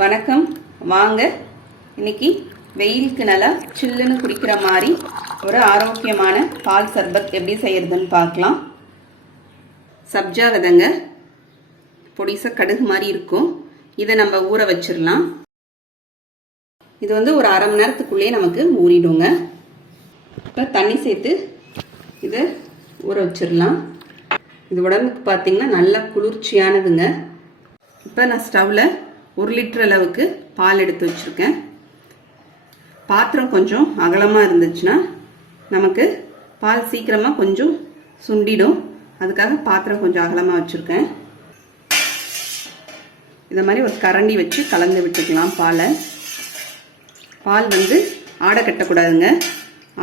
வணக்கம். வாங்க இன்னைக்கு வெயிலுக்கு நல்லா சில்லுன்னு குடிக்கிற மாதிரி ஒரு ஆரோக்கியமான பால் சர்பத் எப்படி செய்யறதுன்னு பார்க்கலாம். சப்ஜா விதைங்க பொடிசா கடுகு மாதிரி இருக்கும். இதை நம்ம ஊற வச்சிடலாம். இது ஒரு அரை மணி நேரத்துக்குள்ளேயே நமக்கு ஊறிடுங்க. இப்போ தண்ணி சேர்த்து இதை ஊற வச்சிடலாம். இது உடம்புக்கு பார்த்தீங்கன்னா நல்லா குளிர்ச்சியானதுங்க. இப்போ நான் ஸ்டவ்வில் 1 லிட்டர் அளவுக்கு பால் எடுத்து வச்சுருக்கேன். பாத்திரம் கொஞ்சம் அகலமாக இருந்துச்சுன்னா நமக்கு பால் சீக்கிரமாக கொஞ்சம் சுண்டிடும். அதுக்காக பாத்திரம் கொஞ்சம் அகலமாக வச்சுருக்கேன். இதை மாதிரி ஒரு கரண்டி வச்சு கலந்து விட்டுக்கலாம் பாலை. பால் ஆடை கட்டக்கூடாதுங்க.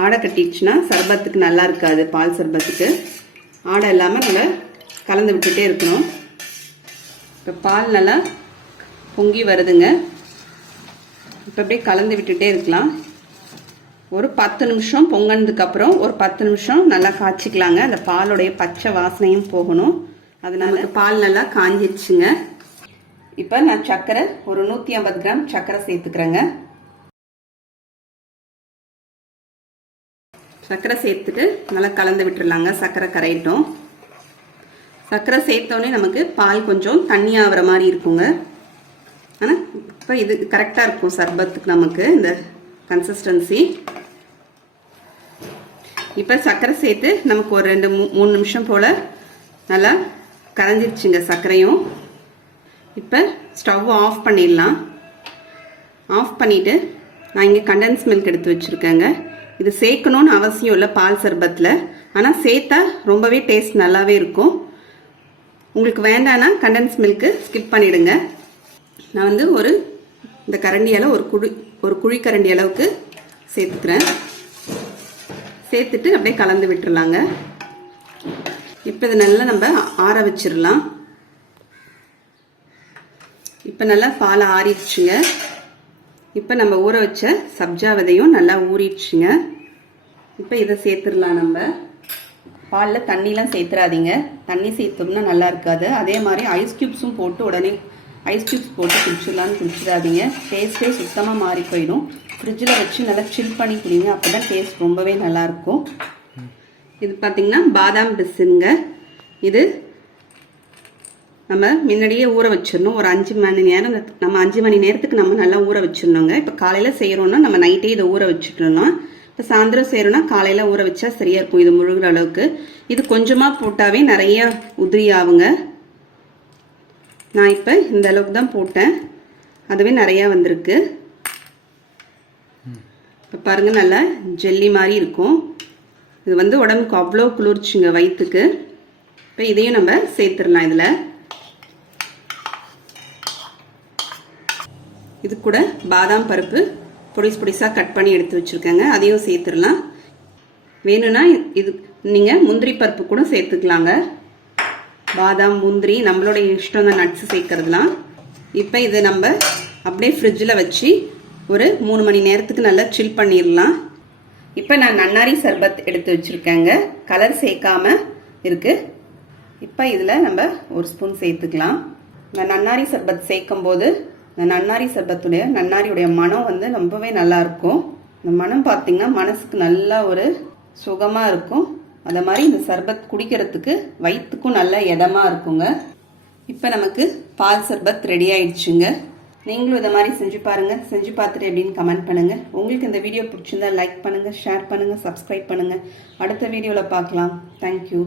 ஆடை கட்டிடுச்சுன்னா சர்பத்துக்கு நல்லா இருக்காது. பால் சர்பத்துக்கு ஆடை இல்லாமல் நம்ம கலந்து விட்டுட்டே இருக்கணும். இப்போ பால் நல்லா பொங்கி வருதுங்க. இப்போ அப்படியே கலந்து விட்டுட்டே இருக்கலாம். ஒரு 10 நிமிஷம் பொங்கினதுக்கப்புறம் ஒரு 10 நிமிஷம் நல்லா காய்ச்சிக்கலாங்க. அந்த பாலுடைய பச்சை வாசனையும் போகணும். அதனால பால் நல்லா காஞ்சிடுச்சுங்க. இப்போ நான் சர்க்கரை ஒரு 150 கிராம் சர்க்கரை சேர்த்துக்கிறேங்க. சர்க்கரை சேர்த்துட்டு நல்லா கலந்து விட்டுடலாங்க. சர்க்கரை கரையட்டும். சர்க்கரை சேர்த்தோடனே நமக்கு பால் கொஞ்சம் தண்ணி ஆகிற மாதிரி இருக்குங்க. ஆனால் இப்போ இது கரெக்டாக இருக்கும் சர்பத்துக்கு நமக்கு இந்த கன்சிஸ்டன்சி. இப்போ சர்க்கரை சேர்த்து நமக்கு ஒரு 2-3 நிமிஷம் போல் நல்லா கரைஞ்சிருச்சுங்க சர்க்கரையும். இப்போ ஸ்டவ் ஆஃப் பண்ணிடலாம். ஆஃப் பண்ணிவிட்டு நான் இங்கே கண்டென்ஸ் மில்க் எடுத்து வச்சுருக்கேங்க. இது சேர்க்கணுன்னு அவசியம் இல்லை பால் சர்பத்தில். ஆனால் சேர்த்தா ரொம்பவே டேஸ்ட் நல்லாவே இருக்கும். உங்களுக்கு வேண்டான்னா கண்டென்ஸ் மில்க்கு ஸ்கிப் பண்ணிவிடுங்க. நான் இந்த கரண்டியால் ஒரு குழி கரண்டி அளவுக்கு சேர்த்துக்கிறேன். சேர்த்துட்டு அப்படியே கலந்து விட்டுறலாங்க. இப்போ இதை நல்லா நம்ம ஆற வச்சிடலாம். இப்போ நல்லா பால் ஆறிடுச்சுங்க. இப்போ நம்ம ஊற வச்ச சப்ஜா விதையும் நல்லா ஊறிடுச்சுங்க. இப்போ இதை சேர்த்துடலாம். நம்ம பாலில் தண்ணிலாம் சேர்த்துறாதீங்க. தண்ணி சேர்த்தோம்னா நல்லா இருக்காது. அதே மாதிரி ஐஸ் க்யூப்ஸும் போட்டு உடனே ஐஸ் க்யூப்ஸ் போட்டு குடிச்சிடாதீங்க. டேஸ்ட்டே சுத்தமாக மாறி போயிடும். ஃப்ரிட்ஜில் வச்சு நல்லா சில் பண்ணி குடிங்க. அப்போ தான் டேஸ்ட் ரொம்பவே நல்லாயிருக்கும். இது பார்த்திங்கன்னா பாதாம் பிஸ்ஸுங்க. இது நம்ம முன்னாடியே ஊற வச்சிடணும். ஒரு 5 மணி நேரம். நம்ம 5 மணி நேரத்துக்கு நம்ம நல்லா ஊற வச்சிடணுங்க. இப்போ காலையில் செய்கிறோன்னா நம்ம நைட்டே இதை ஊற வச்சுட்டோம்னா, இப்போ சாயந்தரம் செய்கிறோன்னா காலையில் ஊற வச்சா சரியாக இருக்கும். இது முழுகிற அளவுக்கு. இது கொஞ்சமாக போட்டாவே நிறைய உதிரி ஆகுங்க. நான் இப்போ இந்த அளவுக்கு தான் போட்டேன். அதுவே நிறையா வந்திருக்கு. இப்போ பாருங்கள் நல்லா ஜெல்லி மாதிரி இருக்கும். இது உடம்புக்கு அவ்வளோ குளிர்ச்சிங்க வயிற்றுக்கு. இப்போ இதையும் நம்ம சேர்த்துடலாம். இதில் இது கூட பாதாம் பருப்பு பொடிசாக கட் பண்ணி எடுத்து வச்சுருக்கேங்க. அதையும் சேர்த்துடலாம். வேணும்னா இது நீங்கள் முந்திரி பருப்பு கூட சேர்த்துக்கலாங்க. பாதாம் முந்திரி நம்மளுடைய இஷ்டம் தான் நட்ஸ் சேர்க்கறதுலாம். இப்போ இதை நம்ம அப்படியே ஃப்ரிட்ஜில் வச்சு ஒரு 3 மணி நேரத்துக்கு நல்லா சில் பண்ணிடலாம். இப்போ நான் நன்னாரி சர்பத் எடுத்து வச்சுருக்கேங்க. கலர் சேர்க்காம இருக்குது. இப்போ இதில் நம்ம 1 ஸ்பூன் சேர்த்துக்கலாம். இந்த நன்னாரி சர்பத் சேர்க்கும் போது இந்த நன்னாரியுடைய மனம் ரொம்பவே நல்லாயிருக்கும். இந்த மனம் பார்த்திங்கன்னா மனசுக்கு நல்லா ஒரு சுகமாக இருக்கும். அதை மாதிரி இந்த சர்பத் குடிக்கிறதுக்கு வயிற்றுக்கும் நல்ல இதமாக இருக்குங்க. இப்போ நமக்கு பால் சர்பத் ரெடி ஆயிடுச்சுங்க. நீங்களும் இதை மாதிரி செஞ்சு பாருங்கள். செஞ்சு பார்த்துட்டு எப்படின்னு கமெண்ட் பண்ணுங்கள். உங்களுக்கு இந்த வீடியோ பிடிச்சிருந்தா லைக் பண்ணுங்கள், ஷேர் பண்ணுங்கள், சப்ஸ்கிரைப் பண்ணுங்கள். அடுத்த வீடியோவில் பார்க்கலாம். தேங்க்யூ.